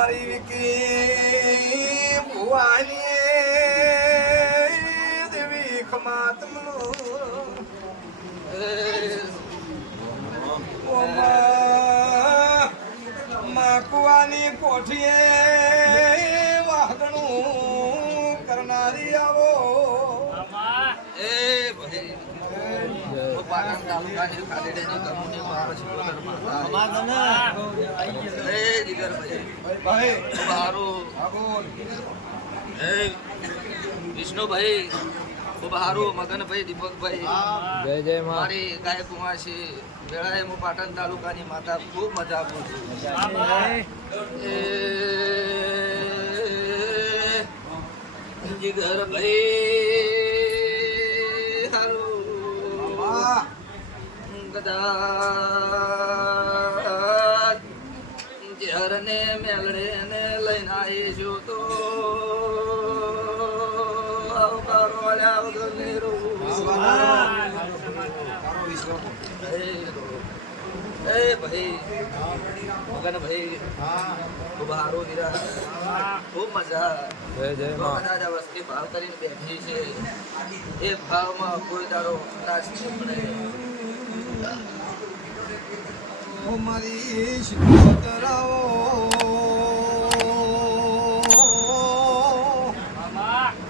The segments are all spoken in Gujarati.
મારી વિકી ભુવાની દેવી ખમાતમનું ઓમાં કોઠીએ પાટણ તાલુકા માતા. જીગરભાઈ સારું વિષ્ણુભાઈ ખૂબ સારું મગનભાઈ દીપકભાઈ જય જય મારી ગાય કુમાસી વેળાએ હું પાટણ તાલુકાની માતા ખૂબ મજા આપું છું જીગરભાઈ ભાઈ મગન ભાઈ ખૂબ સારું દીરા ખૂબ મજા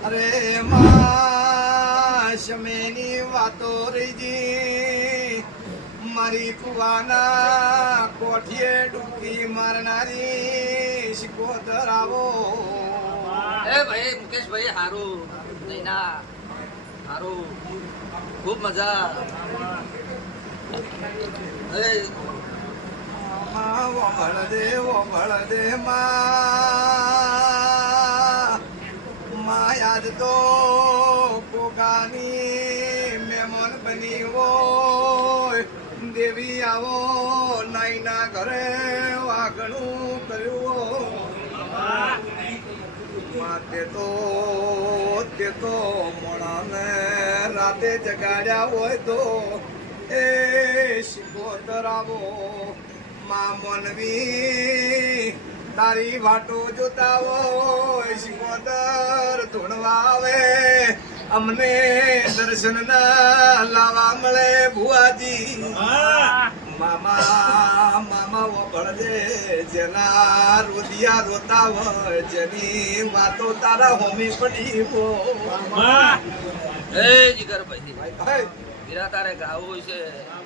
અરે માં શમેની વાતો રહીજી મારી કુવાના કોઠીએ ડૂબકી મારનારી શિકોતરાઓ એ ભાઈ મુકેશભાઈ હારું. ના. હારું. ખૂબ મજા. વમળ દે વમળ દે માં. માં યાદ તો કોગાની મેમન બની હોય દેવી આવો, નાઈના ઘરે વાગણું કર્યું માતે તો તે તો મોણાને રાતે જગાડ્યા હોય તો એ શિકોતર આવો. મા મનવી તારી વાટો જોતા હોય, શિકોતર ધૂણવા આવે. અમને દર્શન ના લાવા મળે ભુવાજી. મામા મામા વગળજે જેના રોદિયા રોતા હોય જેની વાતો તારા હોમી પડી હોય. એ જીગર ભાઈ તારે ગાવું છે.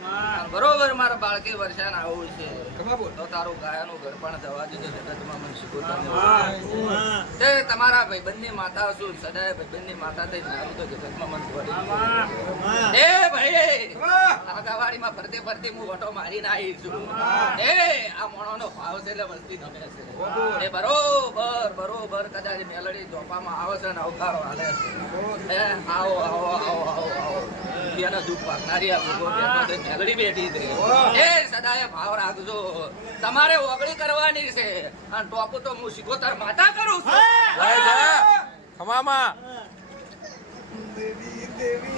બરોબર મારા બાળકે વર્ષાન આવું છે. તો તારું ગાયાનું ઘર પણ જવા દીધું જગતમાં મને તે તમારા ભાઈબંધની માતા છું સદાય ભાઈબંધની માતા થઈ મારું તો જગતમાં મન પડી એ ભાઈ આગાવાડીમાં ફરતે ફરતે હું વટો મારીને આવી છું. એ આ મોણોનો ભાવ છે એટલે વસ્તી ગમે છે. એ બરોબર બરોબર કદાચ મેલડી ચોપામાં આવે છે ને અવકારો હાલે છે. આવો આવો આવો આવો આવો. એના દુઃખ પાકનારી આ લોકો બેઠો બેઠી છે. એ સદાય ભાવ રાખજો. તમારે ઓગળી કરવાની છે. અને ટોપુ તો હું શીખોતર માતા કરું છું. ખમામાં. દેવી દેવી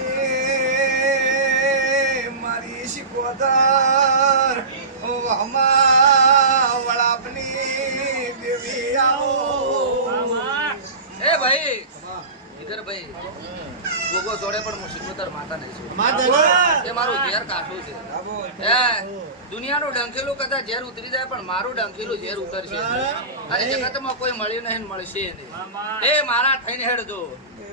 મારી શિકોતર વળાપની દેવી આવો. એ ભાઈ ઈધર ભાઈ. ગોગો જોડે પણ હું શીખોતર માતા નહીં છું એ મારું ઝેર કાઠું છે. એ દુનિયાનું ડંખેલું કદાચ ઝેર ઉતરી જાય પણ મારું ડંખેલું ઝેર ઉતરશે. અને જગતમાં કોઈ મળ્યું નહીં મળશે નહીં. એ મારા થઈને હેડજો.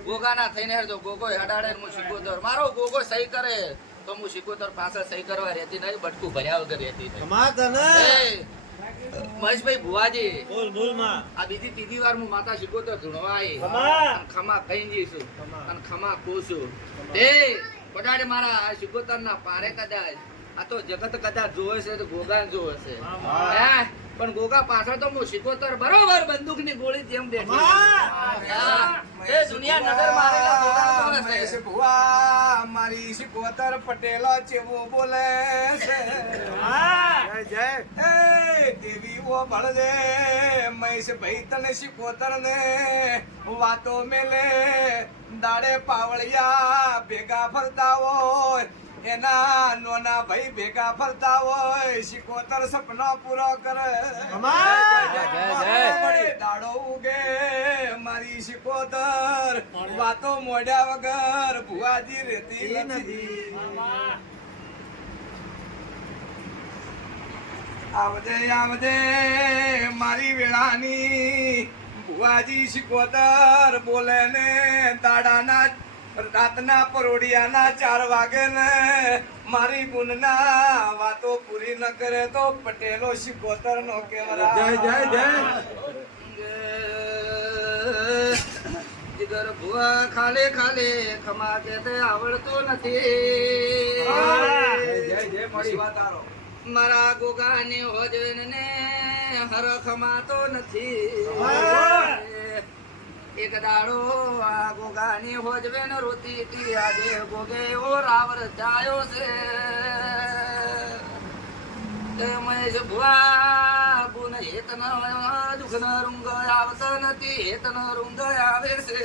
ગોગાના થઈને હેડજો. ગોગો હેડાડે હું શીખોતર મારો ગોગો સહી કરે. તો હું શીખોતર પાછળ સહી કરવા રહેતી નહીં બટકું ભર્યા વગર રહેતી નહીં. મહેશભાઈ ભુવાજી બોલ બોલમાં. આ બીજી ત્રીજી વાર હું માતા શીખોતર ધૂણવા આવી ખમા. ખમા ખાઈ જઈશું અને ખમા ખોશું તે પડાડે મારા શિકોતર ના પારે કદાચ આ તો જગત કદાચ જોવે છે તો ગોગા જોવે છે. હે? પણ ગોગા પાછળ તો હું સિકોતર બરોબર બંદૂકની ગોળી જેમ બેઠી એ દુનિયા નગર મારેલા ગોગા જોવે છે. મહેશ ભુવા મારી સિકોતર પટેલો ચેવો બોલે છે. જય જય. એ દેવી ઓ ભળજે મહેશ ભાઈ તને સિકોતર ને વાતો મેલે. દાડે પાવળિયા ભેગા ફરતા હોય એના નોના ભાઈ ભેગા ફરતા હોય શિકોતર સપનો પૂરો કરે. દાડો ઉગે મારી શિકોતર વાતો મોડ્યા વગર ભુવાજી રેતી નથી. આવજે આવજે મારી વેળાની. ભુવાજી શિકોતર બોલે ને દાડાના રાતના પરોડિયાના ચાર વાગે ને મારી ગુણના વાતો પૂરી ન કરે તો પટેલો શિકોતર નો કેવરા. જય જય જીગર ભુવા ખાલે ખાલે ખમા કે તે આવડતું નથી. જય જય મળી વાત આરો મારા ગોગાને હોજન ને હરખમાતો નથી. એક દાડો આ ગોગાની હોજવે ને રોતી હતી. આજે ગોગે એવો રાવર ચાયો છે. તે મહેશ ભુવા ગુણ હેતન ન રૂંગ આવતો નથી. હેતન રૂંગ આવે છે.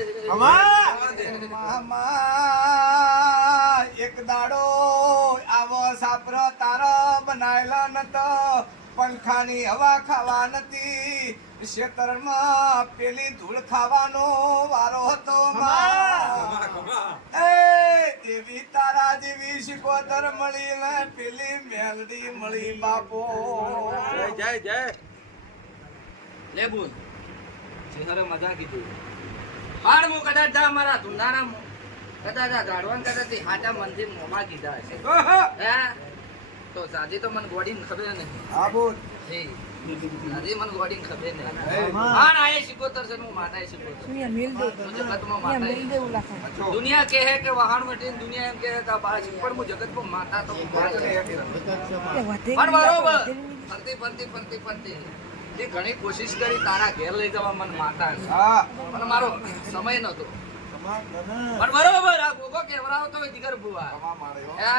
મામા એક દાડો આવો સાપર તારો બનાયેલો નતો. પંખાની હવા ખાવા નથી. ખેતરમાં પેલી ધૂળ ખાવાનો વારો હતો માં. એ દેવી તારા જેવી શિકોદર મળી ને પેલી મેલડી મળી બાપો. જય જય લે બોલ. શિખરે મજા કીધું હાડ હું કદાચ જા મારા ધુંધારા મો- કદાચ આ ગાડવાન કદાચ હાચા મોમાં મોંમાં કીધા હશે. તો સાજી તો મને ગોડી ખબર નહીં. હા બોલ. હે. સાજી મને ગોડીને ખબર નહીં. હા ના એ શિકોતર છે હું માતા શિકોતર અહીંયા દે જગતમાં માતા અહીંયા દે ઓલા દુનિયા કહે કે વહાણ મટીને દુનિયા એમ કહે કે આ પણ હું જગતમાં માતા તો હું માતા જ છું. એ વધેરી પણ બરોબર. ફરતી ફરતી ફરતી ફરતી. એ ઘણી કોશિશ કરી તારા ઘેર લઈ જવા મને માતા હા. પણ મારો સમય નતો પણ બરોબર આ ગોગો કેવરાવતો હોય હે?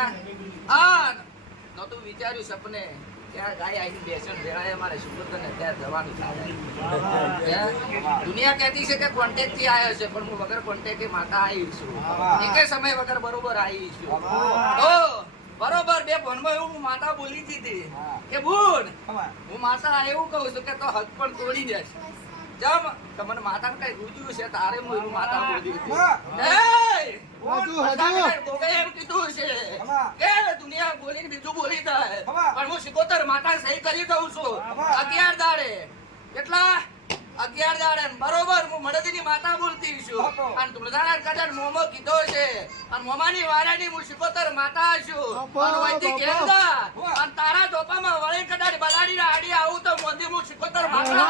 હા? નહોતું વિચાર્યું સપને. દુનિયા કહેતી છે કે કોન્ટેક્ટથી આવ્યો છે પણ હું વગર કોન્ટેક્ટ માતા આવી છું. એક સમય વગર બરોબર આવી છું. બરોબર બે ભણમાં એવું હું માતા બોલી દીધી કે ભૂલ. હું. માતા એવું કહું છું કે તો હક પણ તોડી દેશ જમ તમને મને માતા કઈ ગુજ્યું છે તારે હું એવું માતા બોલી દીધી. એય! માતાને એમ કીધું છે કે દુનિયા બોલીને બીજું બોલી જાય. પણ હું સિકોતર માતા સહી કરી દઉં છું. અગિયાર દાડે. કેટલા? અગિયાર દાડે. બરોબર હું મડદીની માતા બોલતી છું. અને તુલજાના કદાચ મોમો કીધો છે. અને મોમાની વારાની હું સિકોતર માતા છું. અને અને તારા ધોપામાં વળી કદાચ બલાડીના આડી આવું તો મોદી હું સિકોતર માતા.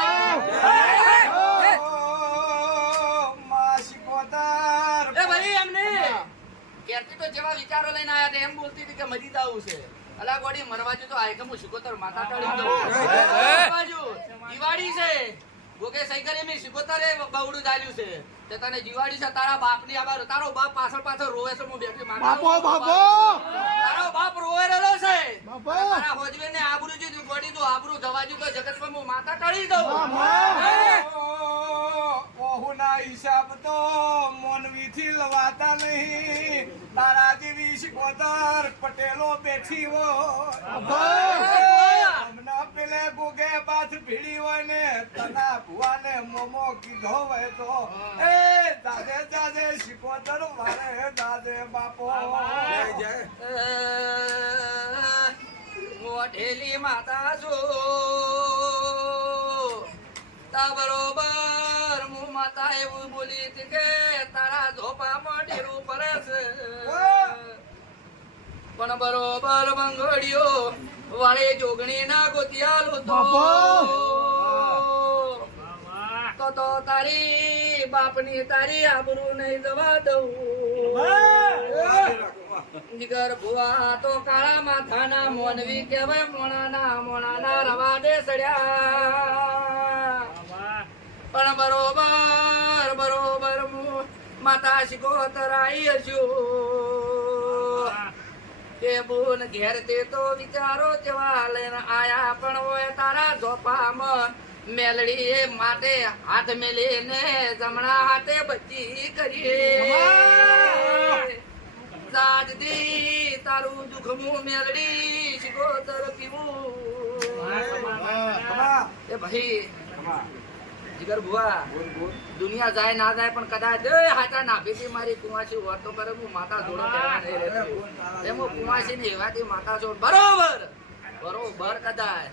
ક્યારથી તો જેવા વિચારો લઈને આયા હતા એમ બોલતી હતી કે મજી જાવું છે. અલા ગોડી મરવાજુ તો આય કે હું શિકોતર માતા ટળી દઉં બાજુ દિવાળી છે. ગોગે સહી કરી મેં શિકોતરે બવડું ચાલ્યું છે. તે તને દિવાળી છે તારા બાપની આબાર તારો બાપ પાછળ પાછળ રોવે છે હું બેઠી માતા બાપો, બાપો! તારો બાપ રોવે રહેલો છે. બાપો! તારા હોજવે ને આબરૂ જો ગોડી તો આબરૂ જવાજુ તો જગતમાં હું માતા ટળી દઉં? ઓહુના હિસાબ તો મોનવીથી લવાતા નહીં. તારા જેવી શિકોદર પટેલો બેઠી હોય. હમણાં પેલે ગોગે બાથ ભીડી હોય ને તના ભુવાને મોમો કીધો હોય તો. એ દાદે દાદે શિકોદર વારે દાદે બાપો. મોઢેલી માતા જો તા બરોબર માતા એવું બોલી હતી કે તારા ઝોપા મોઢેરું પડે છે. પણ બરોબર બંગડીઓ વાળે જોગણી ના ગોતિયાલો તો તો તો તારી બાપની તારી આબરૂ નહીં જવા દઉં. જીગર ભુવા તો કાળા માથાના મોનવી કહેવાય મોણાના મોણાના રવા દે સડ્યા. પણ બરોબર બરોબર હું માતા શિકોતરાઈ હજુ તે બોન ઘેર તે તો વિચારો કેવા લઈને આયા પણ હોય તારા ઝોપામાં મેલડી એ માટે હાથ મેલીને જમણા હાથે બચી કરીએ સાજદી તારું દુખમું મેલડી શિકોતર પીવું. એ ભાઈ જીગર ભુવા. દુનિયા જાય ના જાય પણ કદાચ એ હાચા નાભીથી મારી કુંવાસી વાતો કરે હું માતા જોડો. એમ હું કુંવાસીની એવાથી માતા જોડ બરોબર! બરોબર કદાચ.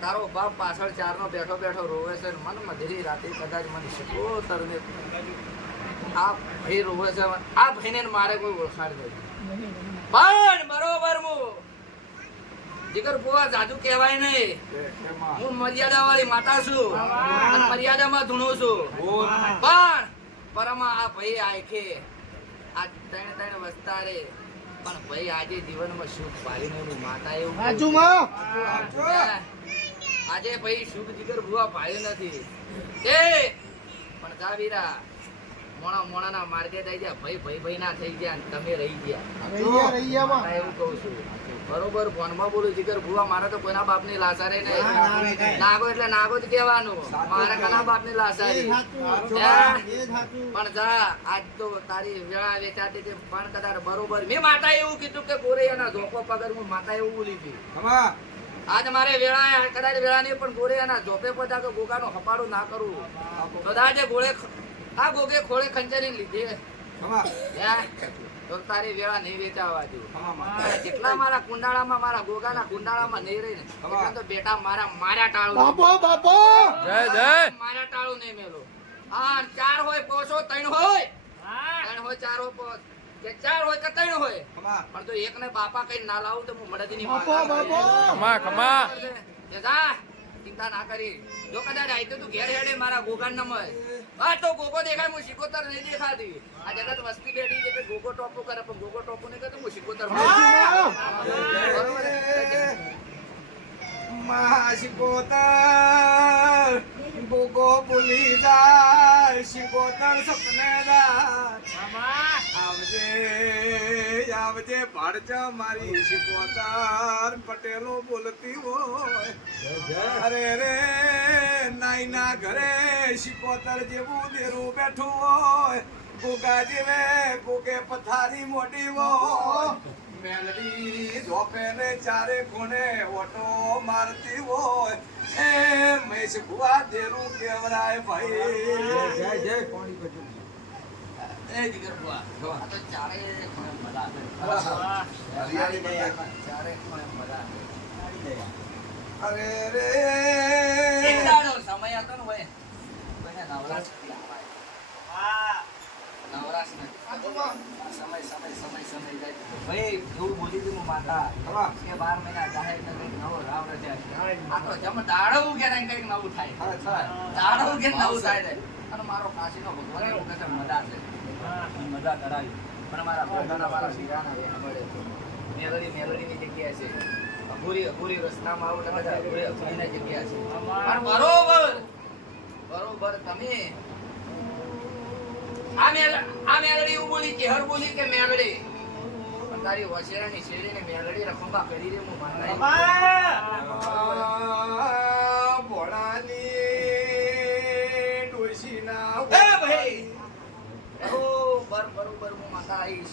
તારો બાપ પાછળ ચારનો બેઠો બેઠો રોવે છે મન મધરી રાતે કદાચ મને શકોતર ને. આ ભાઈ રોવે છે આ ભાઈને ને મારે કોઈ ઓળખાણ નહીં. પણ બરોબર હું. જીગર બુઆ જાદુ કહેવાય નહીં. હું મર્યાદા વાળી માતા છું મર્યાદામાં ધૂણો છું. પણ પરમા આ ભાઈ આખે આ ત્રણ ત્રણ વસ્તા રે પણ ભાઈ આજે જીવનમાં સુખ પાડીને એની માતા એવું આજે ભાઈ સુખ જીગર ભુવા પાડ્યું નથી. એ પણ જાવીરા મોણા મોણાના માર્ગે થઈ ગયા. ભાઈ ભાઈ ભાઈ ના થઈ ગયા તમે રહી ગયા. એવું કહું છું. બરોબર ફોનમાં બોલું જીગર ભૂવા મારે તો કોઈના બાપની લાસારે નહીં. નાગો એટલે નાગો જ કહેવાનું. મારે બાપની લાસારી? પણ જા આજ તો તારી વેળા વેચાતી હતી પણ કદાચ બરોબર. મેં માતા એવું કીધું કે ગોરૈયાના ઝોપો પગર હું માતા એવું બોલી હતી આજ મારે વેળા કદાચ વેળા નહીં પણ ગોરૈયાના ઝોપે પદા કે ગોગાનું હપાડો ના કરવું કદાચ ગોળે આ ગોગે ખોળે ખંચરી લીધી. તો તારી વેળા નહીં વેચાવા દઉં. ખમા જેટલા મારા કુંડાળામાં મારા ગોગાના કુંડાળામાં નહીં રહી ને તો બેટા મારા માર્યા ટાળું જય જય. માર્યા ટાળું નહીં મેલો. હા ચાર હોય પોસો ત્રણ હોય. ત્રણ હોય ચાર હોય પોસ કે ચાર હોય કે ત્રણ હોય. પણ તો એક ને બાપા કઈ ના લાવું તો હું ખમા ખમા. જા. ચિંતા ના કરી. જો કદાચ આઈ તો તું ઘેર હેડે મારા ગોગાન ન મળે હા તો ગોગો દેખાય હું શિકોતર નહીં દેખાતી. આ જગત વસ્તી બેઠી છે કે ગોગો ટોપો કરે પણ ગોગો ટોપો નહીં કરતો હું શિકોતર બરોબર? શિકોતર ભાડજ મારી શિકોતર પટેલો બોલતી હોય અરે રે નાઈના ઘરે શિકોતર જેવું દેરું બેઠું હોય ગોગા જેવે ગોગે પથારી મોટી હોય મેલડી ધોપે ને ચારે ખૂણે ઓટો મારતી હોય એ મેશ ભુવા દેરું કેવરાય ભાઈ જય જય એ જીગર બુઆ, આ તો મજા. હરિયાળી મજા. અરે રે. સમય હતો ને ભાઈ. કોઈને નવરાશ નથી નવરાશ નથી. સમય સમય સમય સમય જાય ભાઈ એવું બોલી હું માતા કે બાર મહિના જાય એટલે કંઈક નવો રાવ રચાય. આ તો જેમ દાડો ઉગે કંઈક નવું થાય. નવું થાય. અને મારો કાશીનો ભગવાન એવું કહે છે, મજા છે. મજા શીરાના બરોબર તમે. આ મેલ કે, હર તારી વસેરાની શેરડીને મેલડી રખંબા કરી રે બરોબર બરોબર હું માતા આવી